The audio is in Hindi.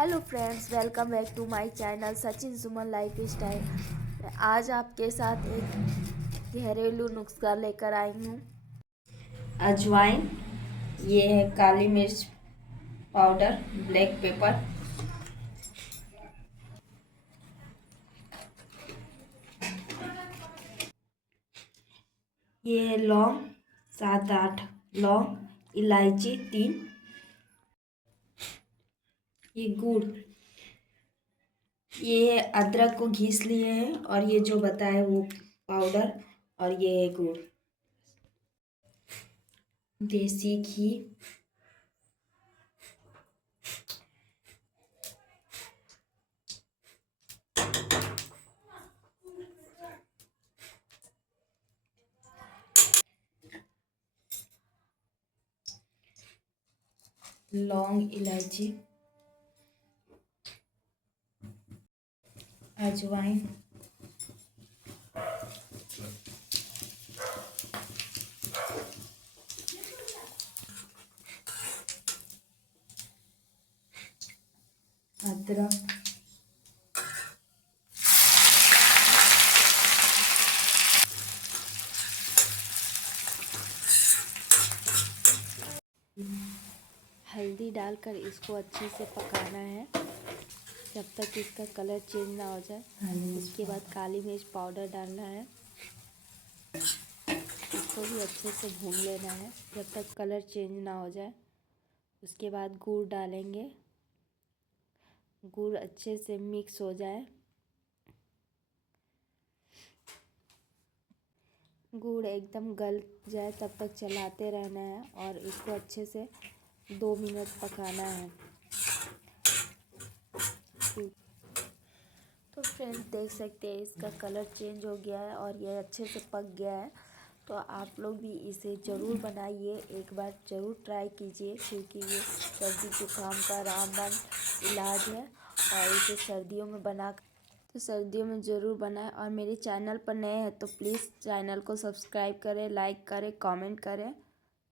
Hello friends, welcome back to my channel Sachin Suman lifestyle. आज आपके साथ एक घरेलू नुस्खा लेकर आई हूँ। अजवाइन, ये है काली मिर्च पाउडर, ब्लैक पेपर, ये है लौंग 7-8 लौंग, इलायची 3, ये गुड़, ये है अदरक को घिस लिए हैं और ये जो बताए वो पाउडर, और ये है गुड़, देसी घी, लौंग, इलायची, अजवाइन, अदरक, हल्दी डालकर इसको अच्छे से पकाना है जब तक इसका कलर चेंज ना हो जाए। उसके बाद काली मिर्च पाउडर डालना है, इसको भी अच्छे से भून लेना है जब तक कलर चेंज ना हो जाए। उसके बाद गुड़ डालेंगे, गुड़ अच्छे से मिक्स हो जाए। गुड़ एकदम गल जाए तब तक चलाते रहना है और इसको अच्छे से 2 मिनट पकाना है। तो फ्रेंड्स, देख सकते हैं इसका कलर चेंज हो गया है और ये अच्छे से पक गया है। तो आप लोग भी इसे ज़रूर बनाइए, एक बार ज़रूर ट्राई कीजिए, क्योंकि ये सर्दी जुकाम का रामबाण इलाज है और इसे सर्दियों में सर्दियों में ज़रूर बनाएं। और मेरे चैनल पर नए हैं तो प्लीज़ चैनल को सब्सक्राइब करें, लाइक करें, कमेंट करें।